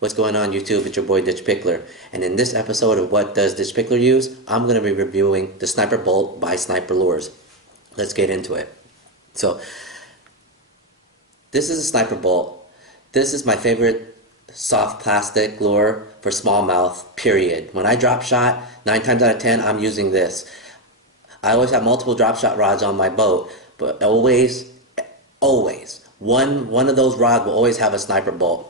What's going on YouTube? It's your boy Ditch Pickler, and in this episode of What Does Ditch Pickler Use, I'm going to be reviewing the Sniper Bolt by Sniper Lures. Let's get into it. So, this is a Sniper Bolt. This is my favorite soft plastic lure for smallmouth, period. When I drop shot, 9 times out of 10, I'm using this. I always have multiple drop shot rods on my boat, but always, one of those rods will always have a Sniper Bolt.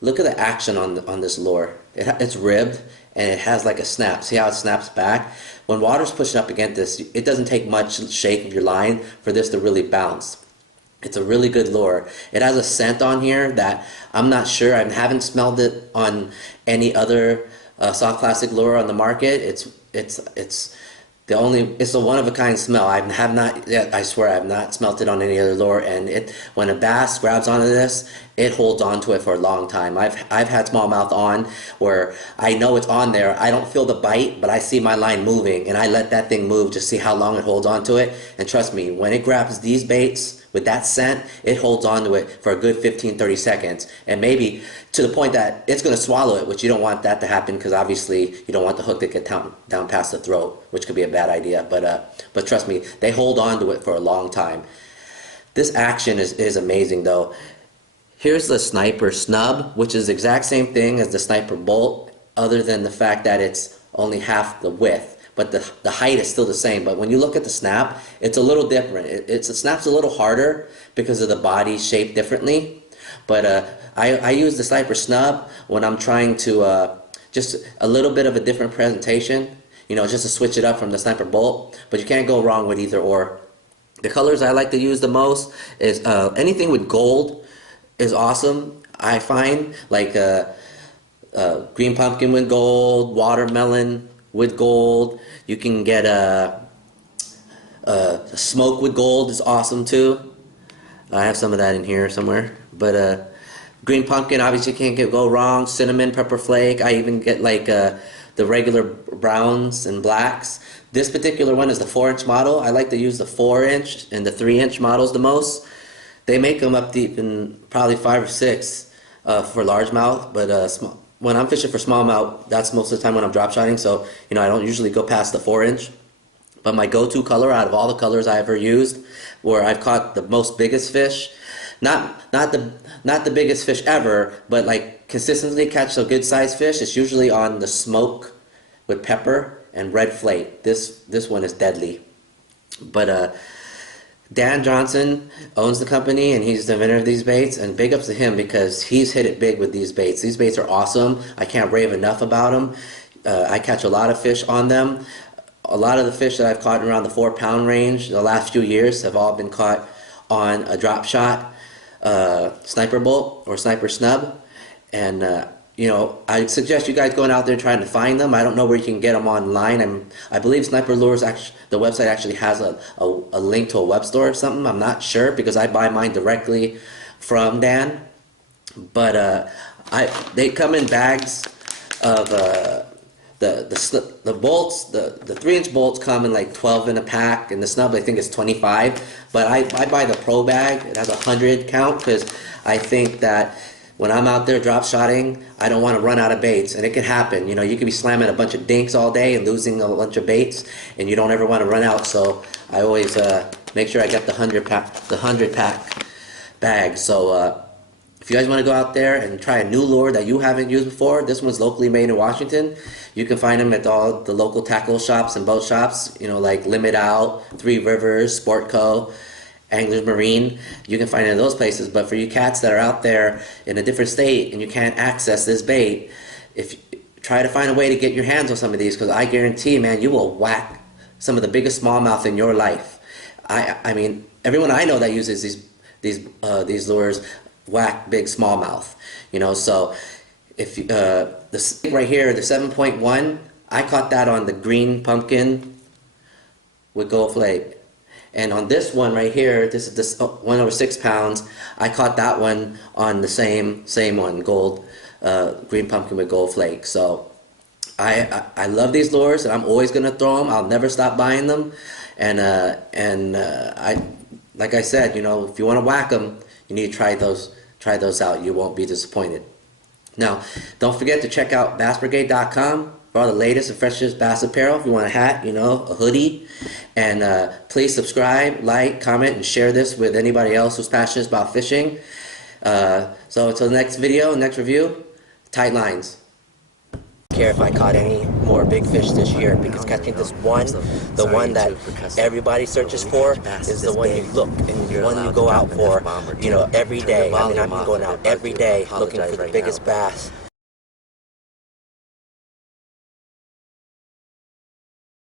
Look at the action on this lure. It's ribbed and it has like a snap. See how it snaps back? When water's pushing up against this, it doesn't take much shake of your line for this to really bounce. It's a really good lure. It has a scent on here that I'm not sure. I haven't smelled it on any other soft plastic lure on the market. It's a one-of-a-kind smell. I have not yet, I swear I have not smelt it on any other lure, and when a bass grabs onto this, it holds onto it for a long time. I've had smallmouth on where I know it's on there. I don't feel the bite, but I see my line moving, and I let that thing move to see how long it holds onto it. And trust me, when it grabs these baits with that scent, it holds onto it for a good 15-30 seconds, and maybe to the point that it's going to swallow it, which you don't want that to happen, because obviously you don't want the hook to get down past the throat, which could be a bad idea. But trust me, they hold on to it for a long time. This action is amazing though. Here's the Sniper Snub, which is the exact same thing as the Sniper Bolt, other than the fact that it's only half the width. But the height is still the same. But when you look at the snap, it's a little different. It snaps a little harder because of the body shaped differently. But I use the Sniper Snub when I'm trying to just a little bit of a different presentation, just to switch it up from the Sniper Bolt. But you can't go wrong with either or. The colors I like to use the most is anything with gold is awesome. I find like green pumpkin with gold, watermelon with gold. You can get a smoke with gold is awesome too. I have some of that in here somewhere. But green pumpkin obviously can't go wrong. Cinnamon, pepper flake. I even get like the regular browns and blacks. This particular one is the 4-inch model. I like to use the 4-inch and the 3-inch models the most. They make them up deep in probably 5 or 6 for largemouth, but when I'm fishing for smallmouth, that's most of the time when I'm drop shotting, so I don't usually go past the 4-inch. But my go-to color out of all the colors I ever used, where I've caught the most biggest fish, not the biggest fish ever, but like consistently catch a good sized fish, it's usually on the smoke with pepper and red flake. This one is deadly. But Dan Johnson owns the company, and he's the inventor of these baits, and big ups to him because he's hit it big with these baits. These baits are awesome. I can't rave enough about them. I catch a lot of fish on them. A lot of the fish that I've caught around the 4-pound range the last few years have all been caught on a drop shot Sniper Bolt or Sniper Snub. And I suggest you guys going out there trying to find them. I don't know where you can get them online. I believe Sniper Lures, the website actually has a link to a web store or something. I'm not sure because I buy mine directly from Dan. But they come in bags of the bolts. The 3-inch bolts come in like 12 in a pack, and the snub I think is 25. But I buy the Pro bag. It has 100 count because I think that when I'm out there drop shotting, I don't want to run out of baits, and it can happen. You could be slamming a bunch of dinks all day and losing a bunch of baits, and you don't ever want to run out. So I always make sure I get the 100 pack bag. So if you guys want to go out there and try a new lure that you haven't used before, this one's locally made in Washington. You can find them at all the local tackle shops and boat shops. Like Limit Out, Three Rivers, Sport Co., Anglers Marine. You can find it in those places. But for you cats that are out there in a different state and you can't access this bait, try to find a way to get your hands on some of these, because I guarantee, man, you will whack some of the biggest smallmouth in your life. I mean, everyone I know that uses these lures whack big smallmouth. So if the stick right here, the 7.1, I caught that on the green pumpkin with gold flake. And on this one right here, this is this 1 over 6 pounds, I caught that one on the same one, green pumpkin with gold flake. So I love these lures, and I'm always gonna throw them. I'll never stop buying them. And like I said, if you want to whack them, you need to try those out. You won't be disappointed. Now, don't forget to check out bassbrigade.com for all the latest and freshest bass apparel. If you want a hat, you know, a hoodie. And please subscribe, like, comment, and share this with anybody else who's passionate about fishing. So until the next video, next review, tight lines. Care if I caught any more big fish this year, because catching this one, the one that everybody searches for, is the one you look and the one you go out for, you know, every day. I mean, I've been going out every day looking for the biggest bass.